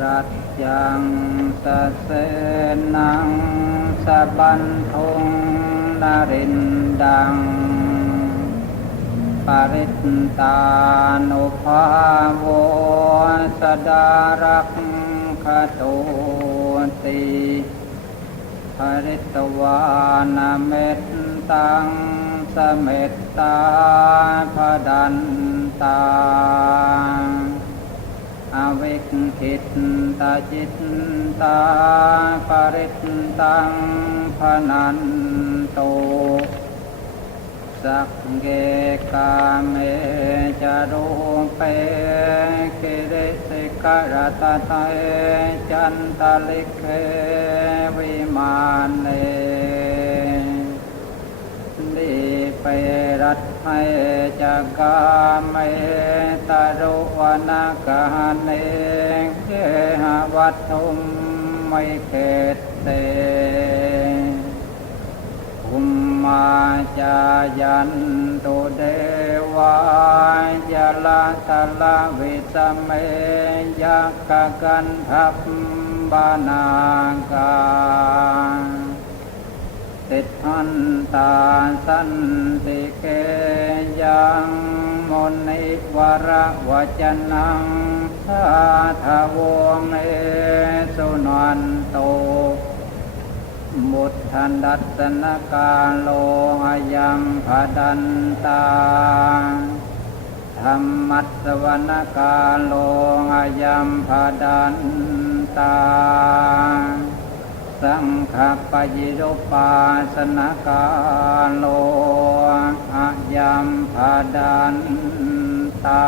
รัตยังสะเสนังสะบันทงนรินดังปริตตานุภาโวสดารักขโตติภริตวานาเมตตังสเมตตาพดันตาอ วิกขิตตาจิตตาปริตตังพนันโตสักเกกาเมจารูเปกิริสิกรตาไตจันตลิกเวิมานเน ดีไปรัตไมจักกาเมตารุวนาคาเนเกหวัตถุมไม่เกตเตภุมมาจายันตุเดวายาลาตะลาวิสเมยักกันทัพบานากา ติทันตาสันติเกยังมนิวรวจนังสาทาวงเอสุนันโตมุทธันดัสนการโลหยังพดันตาธรรมัสสวนการโลหยังพดันตา สังฆปยิโรปาสนกาโลหยัมพาดันตา